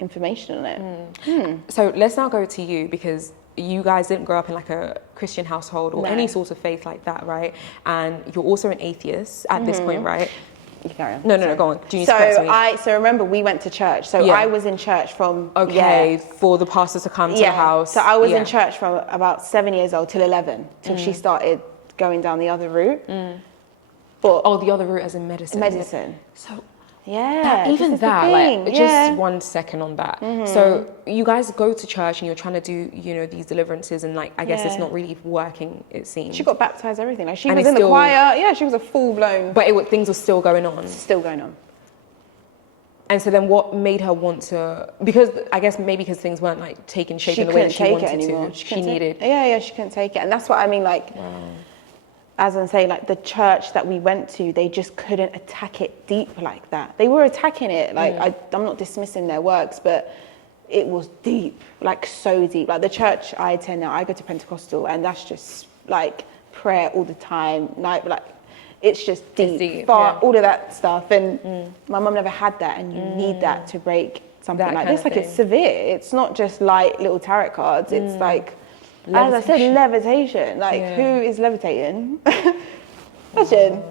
information on it. So let's now go to you, because you guys didn't grow up in like a Christian household or any sort of faith like that, right? And you're also an atheist at this point, right? You carry on. No, go on. Do you need to correct me? So remember, we went to church. So I was in church from for the pastor to come to the house. So I was in church from about 7 years old till 11, till she started going down the other route. But the other route as in medicine. Medicine. So even that, like, just 1 second on that. So you guys go to church and you're trying to do, you know, these deliverances, and like, I guess it's not really working, it seems. She got baptized, everything. Like, she was in the choir. Yeah, she was a full-blown. But things were still going on. Still going on. And so then what made her want to, because I guess maybe because things weren't like taking shape in the way that she wanted to. She needed. Yeah, she couldn't take it. And that's what I mean, like, as I'm saying, like, the church that we went to, they just couldn't attack it deep like that. They were attacking it, like, I'm not dismissing their works, but it was deep, like, so deep. Like, the church I attend now, I go to Pentecostal, and that's just, like, prayer all the time, like, it's just deep, all of that stuff. And my mum never had that, and you need that to break something like this. Like, it's severe. It's not just light little tarot cards. It's like, as I said, levitation. Like, who is levitating? Imagine,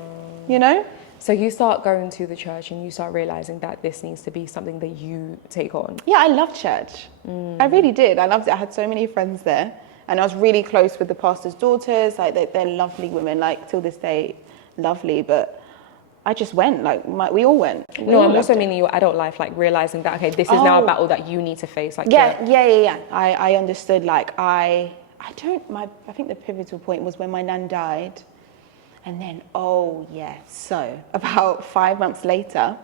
you know? So you start going to the church and you start realizing that this needs to be something that you take on. Yeah, I loved church. I really did. I loved it. I had so many friends there. And I was really close with the pastor's daughters. Like, they're lovely women, like, till this day, lovely. But I just went, like, we all went. I'm also meaning your adult life, like, realizing that, okay, this is now a battle that you need to face. Like, yeah. I understood, like, I think the pivotal point was when my nan died. And then, so about 5 months later,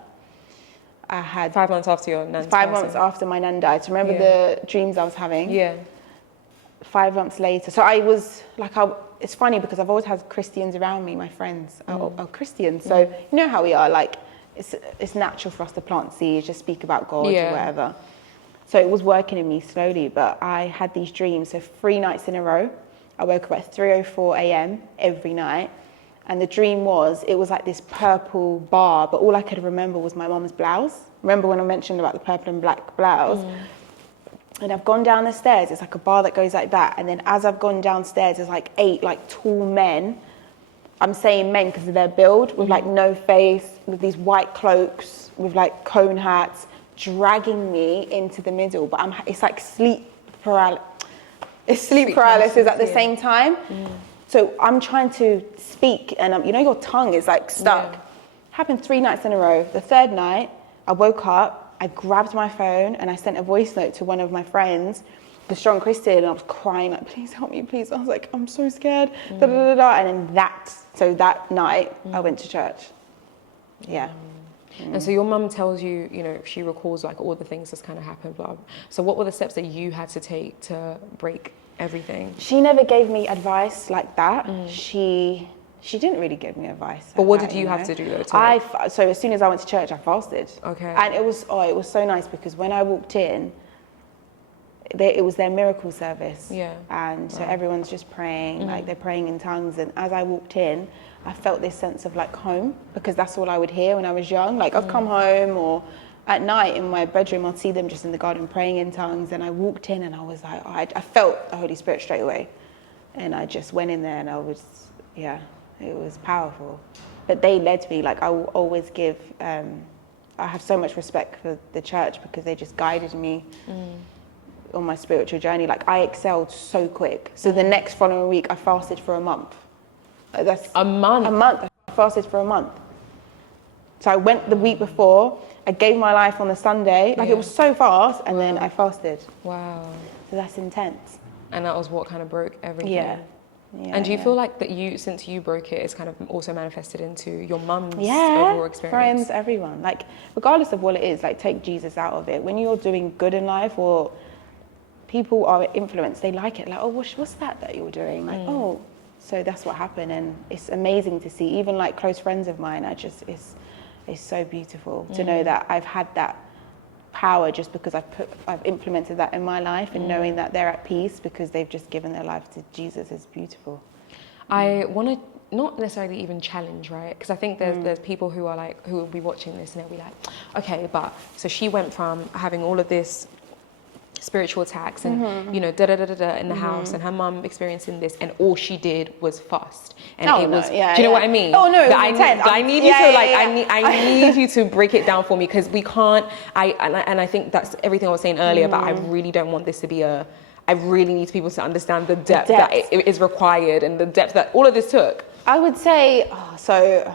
I had... 5 months after your nan's 5 months after my nan died. So remember the dreams I was having? Yeah. 5 months later. So I was, like, it's funny because I've always had Christians around me, my friends are Christians. So you know how we are, like, it's natural for us to plant seeds, just speak about God or whatever. So it was working in me slowly, but I had these dreams. So 3 nights in a row, I woke up at 3:04 a.m. every night. And the dream was, it was like this purple bar, but all I could remember was my mum's blouse. Remember when I mentioned about the purple and black blouse? And I've gone down the stairs, it's like a bar that goes like that. And then as I've gone downstairs, there's like 8 like tall men. I'm saying men because of their build, with like no face, with these white cloaks, with like cone hats, dragging me into the middle. But it's like sleep paralysis. It's sleep paralysis at the same time. So I'm trying to speak, and you know, your tongue is like stuck. Happened 3 nights in a row. The 3rd night, I woke up, I grabbed my phone, and I sent a voice note to one of my friends, the strong Christian, and I was crying, like, please help me, please. I was like, I'm so scared. And then that night, I went to church. Yeah. And so your mum tells you, you know, she recalls like all the things that's kind of happened, blah. So what were the steps that you had to take to break everything? She never gave me advice like that. She didn't really give me advice. But what did you have to do though? So as soon as I went to church, I fasted. Okay. And it was so nice because when I walked in, it was their miracle service. Yeah. And so everyone's just praying, like they're praying in tongues. And as I walked in, I felt this sense of like home, because that's all I would hear when I was young. Like I'd come home, or at night in my bedroom, I'd see them just in the garden praying in tongues. And I walked in and I was like, I felt the Holy Spirit straight away. And I just went in there and it was powerful. But they led me, like I will always give, I have so much respect for the church because they just guided me on my spiritual journey. Like I excelled so quick. So the next following week, I fasted for a month. That's a month? A month. I fasted for a month. So I went the week before, I gave my life on the Sunday. Like it was so fast, and then I fasted. Wow. So that's intense. And that was what kind of broke everything? Yeah. And do you feel like that since you broke it, it's kind of also manifested into your mum's overall experience? Friends, everyone. Like, regardless of what it is, like, take Jesus out of it. When you're doing good in life, or people are influenced, they like it. Like, oh, what's that you're doing? Like, oh, so that's what happened. And it's amazing to see. Even, like, close friends of mine, it's so beautiful to know that I've had that power just because I've implemented that in my life, and knowing that they're at peace because they've just given their life to Jesus is beautiful. I want to not necessarily even challenge, right? Because I think there's people who are like, who will be watching this and they'll be like, okay, but so she went from having all of this spiritual attacks and in the house, and her mum experiencing this, and all she did was fast, and do you know what I mean? Oh no, I need you to I need you to break it down for me, because we can't. I think that's everything I was saying earlier, but I really don't want this to be I really need people to understand the depth that it is required, and the depth that all of this took. I would say so.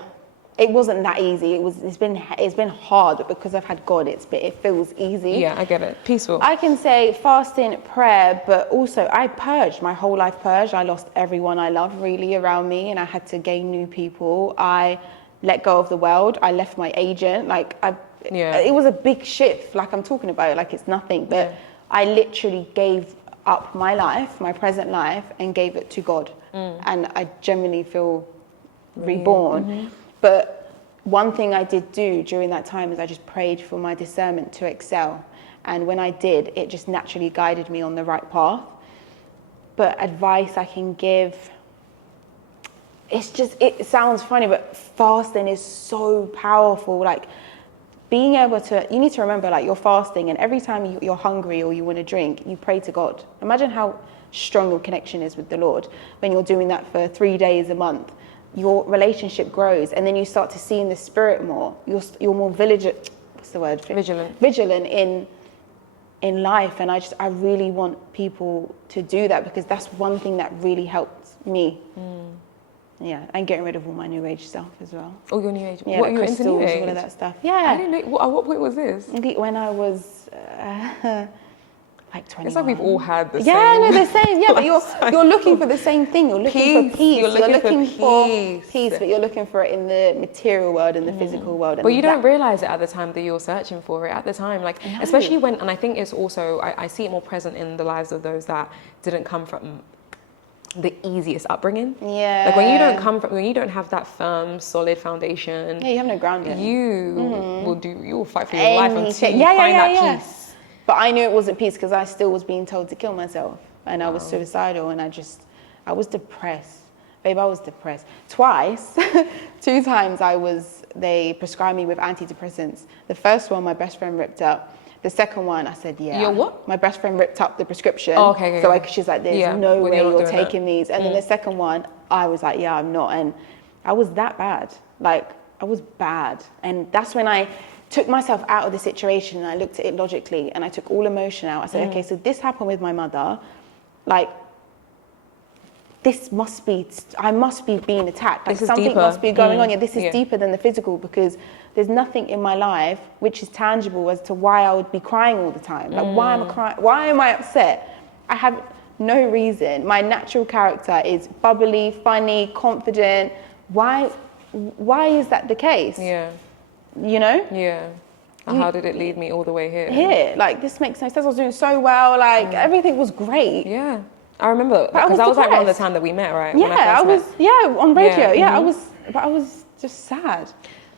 It wasn't that easy. It's been hard, but because I've had God, it feels easy. Yeah, I get it. Peaceful. I can say fasting, prayer, but also I purged. My whole life purged. I lost everyone I love really around me, and I had to gain new people. I let go of the world. I left my agent. It was a big shift. Like I'm talking about it like it's nothing, but I literally gave up my life, my present life, and gave it to God. And I genuinely feel reborn. But one thing I did do during that time is I just prayed for my discernment to excel. And when I did, it just naturally guided me on the right path. But advice I can give, it sounds funny, but fasting is so powerful. Like being able to, you need to remember, like you're fasting, and every time you're hungry or you want to drink, you pray to God. Imagine how strong your connection is with the Lord when you're doing that for 3 days a month. Your relationship grows, and then you start to see in the spirit more. You're more vigilant. What's the word? Vigilant in life, and I really want people to do that, because that's one thing that really helped me. Yeah, and getting rid of all my new age stuff as well. Oh, your new age? Yeah, what, like crystals, all of that stuff. Yeah. I didn't know. At what point was this? When I was like 21. It's like we've all had the same. Yeah, no, the same. Yeah, but you're looking for the same thing. You're looking for peace. You're looking for peace, but you're looking for it in the material world and the physical world. But you don't realize it at the time that you're searching for it. At the time, like especially when, and I think it's also I see it more present in the lives of those that didn't come from the easiest upbringing. Yeah. Like when you don't have that firm, solid foundation. Yeah, you have no grounding. You will fight for your life until you find that peace. But I knew it wasn't peace, because I still was being told to kill myself, and I was suicidal, and I was depressed. Babe, I was depressed. Twice, 2 times they prescribed me with antidepressants. The first one, my best friend ripped up. The second one, I said, yeah. Your what? My best friend ripped up the prescription. Oh, okay. So she's like, there's no way you're taking these. And then the second one, I was like, yeah, I'm not. And I was that bad. Like, I was bad. And that's when I took myself out of the situation, and I looked at it logically, and I took all emotion out. I said, okay, so this happened with my mother. Like, I must be being attacked. Like something must be going on. Yeah, this is deeper than the physical, because there's nothing in my life which is tangible as to why I would be crying all the time. Like, why am I crying? Why am I upset? I have no reason. My natural character is bubbly, funny, confident. Why is that the case? Yeah. You know? Yeah. How did it lead me all the way here? Here. Like, this makes no sense. I was doing so well. Like, everything was great. Yeah. I remember, because that was like around the time that we met, right? Yeah, on radio. Yeah, I was just sad.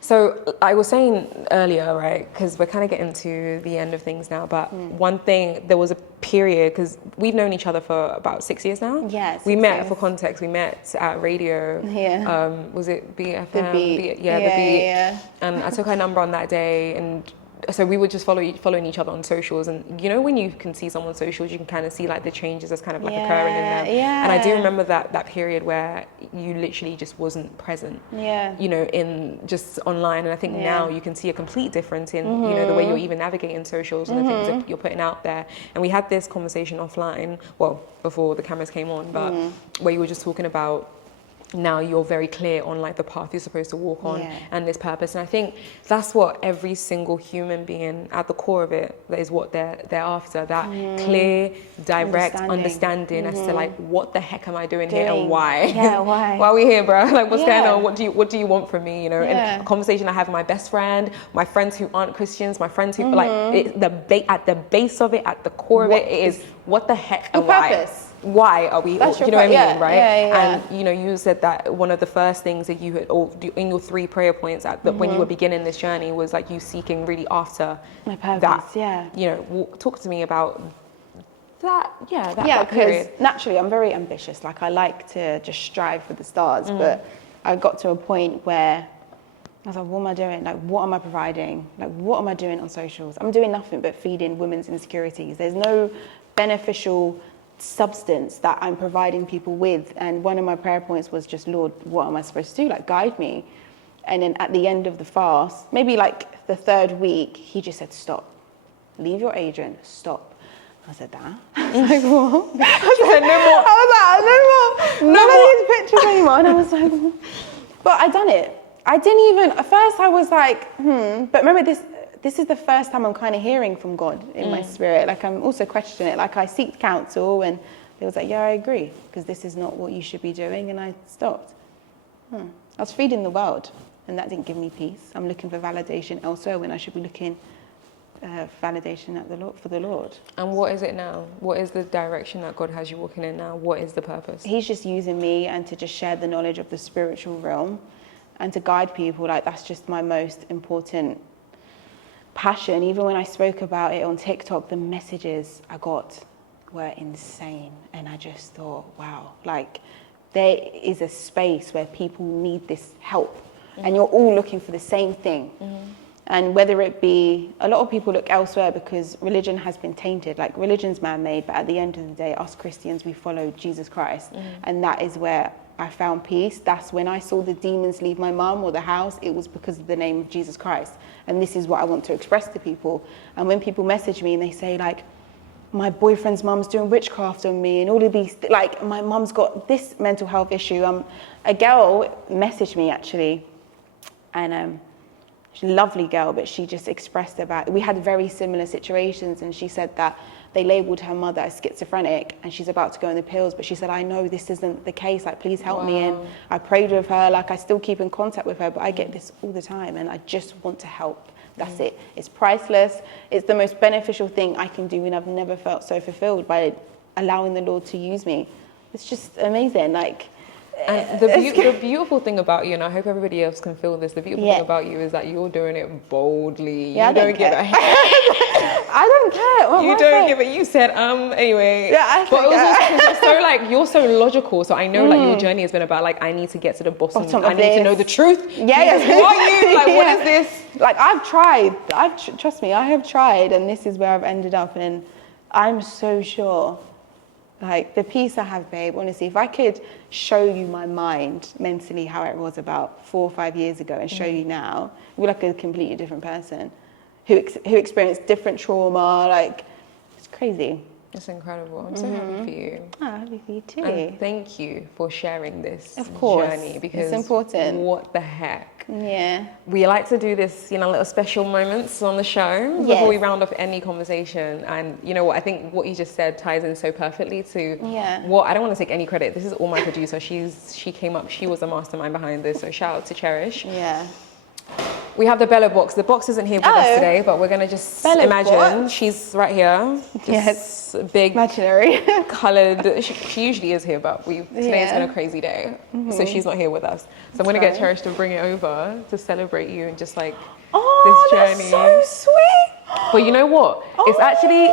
So I was saying earlier, right, because we're kind of getting to the end of things now, but one thing, there was a period, because we've known each other for about 6 years now. Yes. We met, for context, we met at radio. Yeah. Was it BFM? The Beat. The Beat. Yeah. And I took her number on that day, and so we would just following each other on socials, and you know when you can see someone's socials, you can kind of see like the changes that's kind of like occurring in them. Yeah. And I do remember that period where you literally just wasn't present. Yeah. You know, in just online, and I think now you can see a complete difference in you know the way you're even navigating socials and the things that you're putting out there. And we had this conversation offline, well, before the cameras came on, but where you were just talking about, now you're very clear on like the path you're supposed to walk on and this purpose. And I think that's what every single human being at the core of it, that is what they're after, that clear, direct understanding as to like, what the heck am I doing here, and why? Yeah, why? Why are we here, bro? Like, what's going on? What do you want from me? You know, and a conversation I have with my best friend, my friends who aren't Christians, my friends who like at the base of it, at the core of it is what the heck and why? Purpose. Why are we, you know what I mean, right? Yeah. And you know, you said that one of the first things that you had, or in your 3 prayer points when you were beginning this journey, was like you seeking really after my purpose. that. You know, talk to me about that because period. naturally I'm very ambitious. Like, I like to just strive for the stars, but I got to a point where I was like, what am I doing? Like, what am I providing? Like, what am I doing on socials? I'm doing nothing but feeding women's insecurities. There's no beneficial substance that I'm providing people with. And one of my prayer points was just, Lord, what am I supposed to do? Like, guide me. And then at the end of the fast, maybe like the third week, he just said, stop. Leave your agent, stop. I said, that? I was like, what? She said, no more. I was like, no more. None of these pictures anymore. And I was like, but I done it. I didn't even, at first I was like, but remember this is the first time I'm kind of hearing from God in my spirit. Like, I'm also questioning it. Like, I seek counsel, and it was like, yeah, I agree, because this is not what you should be doing. And I stopped. I was feeding the world, and that didn't give me peace. I'm looking for validation elsewhere when I should be looking validation at the Lord, for the Lord. And what is it now? What is the direction that God has you walking in now? What is the purpose? He's just using me and to just share the knowledge of the spiritual realm and to guide people. Like, that's just my most important passion. Even when I spoke about it on TikTok, the messages I got were insane. And I just thought, wow, like, there is a space where people need this help, and you're all looking for the same thing. And whether it be, a lot of people look elsewhere because religion has been tainted. Like, religion's man-made, but at the end of the day, us Christians, we follow Jesus Christ. And that is where I found peace. That's when I saw the demons leave my mum or the house. It was because of the name of Jesus Christ. And this is what I want to express to people. And when people message me and they say, like, my boyfriend's mum's doing witchcraft on me, and all of these, like, my mum's got this mental health issue. A girl messaged me, actually, and she's a lovely girl, but she just expressed about, we had very similar situations, and she said that they labelled her mother as schizophrenic, and she's about to go on the pills, but she said, I know this isn't the case, like, please help me. And I prayed with her, like, I still keep in contact with her, but I get this all the time, and I just want to help. That's it. It's priceless. It's the most beneficial thing I can do, and I've never felt so fulfilled by allowing the Lord to use me. It's just amazing. Like, and the beautiful thing about you, and I hope everybody else can feel this, the beautiful thing about you is that you're doing it boldly. Yeah, you don't give a I don't care. What you don't give it. You said anyway. Yeah, but it was also because you're so, like, you're so logical. So I know like your journey has been about, like, I need to get to the bottom. I need to know the truth. Yeah. Who are you? Like, what is this? Like, I've tried. Trust me, I have tried, and this is where I've ended up. And I'm so sure. Like, the peace I have, babe, honestly, if I could show you my mind mentally how it was about 4 or 5 years ago and show you now, you'd be like a completely different person who experienced different trauma. Like, it's crazy. It's incredible. I'm so happy for you. Oh, happy for you too. And thank you for sharing this journey, because it's important. What the heck? Yeah. We like to do this, little special moments on the show before we round off any conversation. And you know what? I think what you just said ties in so perfectly to what, I don't want to take any credit. This is all my producer. She came up, she was the mastermind behind this. So shout out to Cherish. Yeah. We have the Bello box. The box isn't here with us today, but we're going to just Bello imagine box. She's right here. Yes. Big, imaginary, coloured. She usually is here, but today has been a crazy day, so she's not here with us. So I'm going to get Cherish to bring it over to celebrate you and just like this journey. That's so sweet. But you know what? It's actually,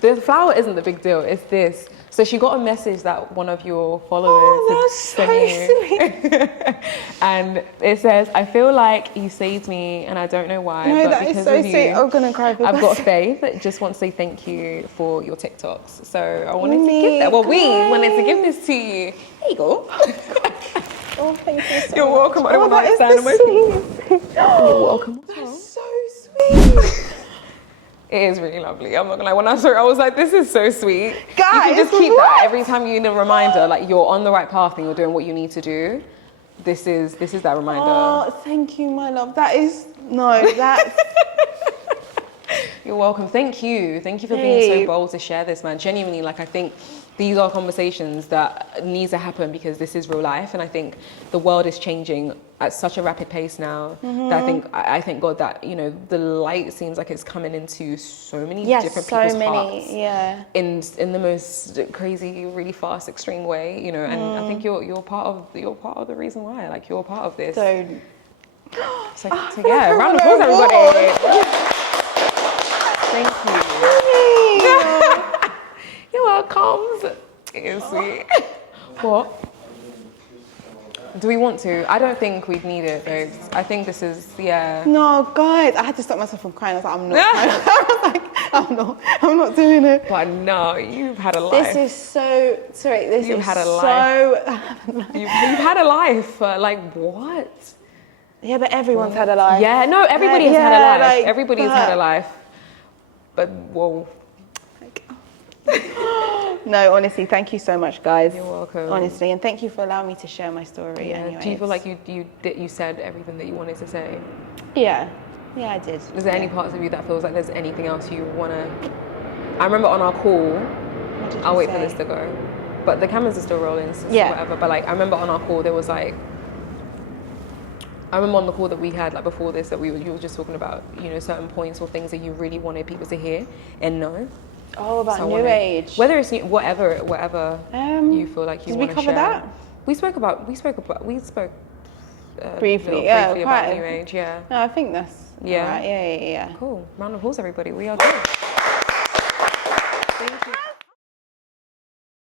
the flower isn't the big deal. It's this. So she got a message that one of your followers had sent you. Sweet. And it says, I feel like you saved me and I don't know why. No, but that because is so of you, sweet. I'm going to cry. I've got faith. Just want to say thank you for your TikToks. So I wanted to Wunmi, give that. Well, we wanted to give this to you. There you go. Oh, thank you so You're much. welcome. I don't want to stand on my feet. You're welcome. That's so sweet. It is really lovely. I'm not gonna lie. When I saw it, I was like, this is so sweet. Guys, you can just keep that every time you need a reminder, like you're on the right path and you're doing what you need to do. This is that reminder. Oh, thank you, my love. That's You're welcome. Thank you for being so bold to share this, man. Genuinely, like, I think these are conversations that need to happen because this is real life, and I think the world is changing at such a rapid pace now that I thank God that the light seems like it's coming into so many different people's hearts. In the most crazy, really fast, extreme way, and I think you're part of the reason why. Like, you're part of this. So yeah, round of applause, everybody. Thank you. karma comes. You see. What? Do we want to? I don't think we'd need it, babes. I think this is, yeah. No, guys, I had to stop myself from crying. I was like, I'm not crying. I was like, I'm not doing it. But no, you've had a life. This is so, sorry, this You've is had a so... life. You've had a life, like, what? Yeah, but everyone's had a life. Yeah, no, everybody has had a life. like, Everybody has had a life. But, whoa. No, honestly, thank you so much, guys. You're welcome. Honestly, and thank you for allowing me to share my story. Yeah. Anyways. Do you feel like you said everything that you wanted to say? Yeah, I did. Is there any parts of you that feels like there's anything else you want to... I remember on our call, I'll wait for this to go, but the cameras are still rolling, so whatever. But like, I remember on our call, there was like... I remember on the call that we had, like before this, that you were just talking about, you know, certain points or things that you really wanted people to hear and know. Oh, about New Age. Whether it's whatever you feel like you want to share. Did we cover that? We spoke briefly about New Age. Yeah. No, I think that's yeah. right. Yeah. Cool. Round of applause, everybody. We are good.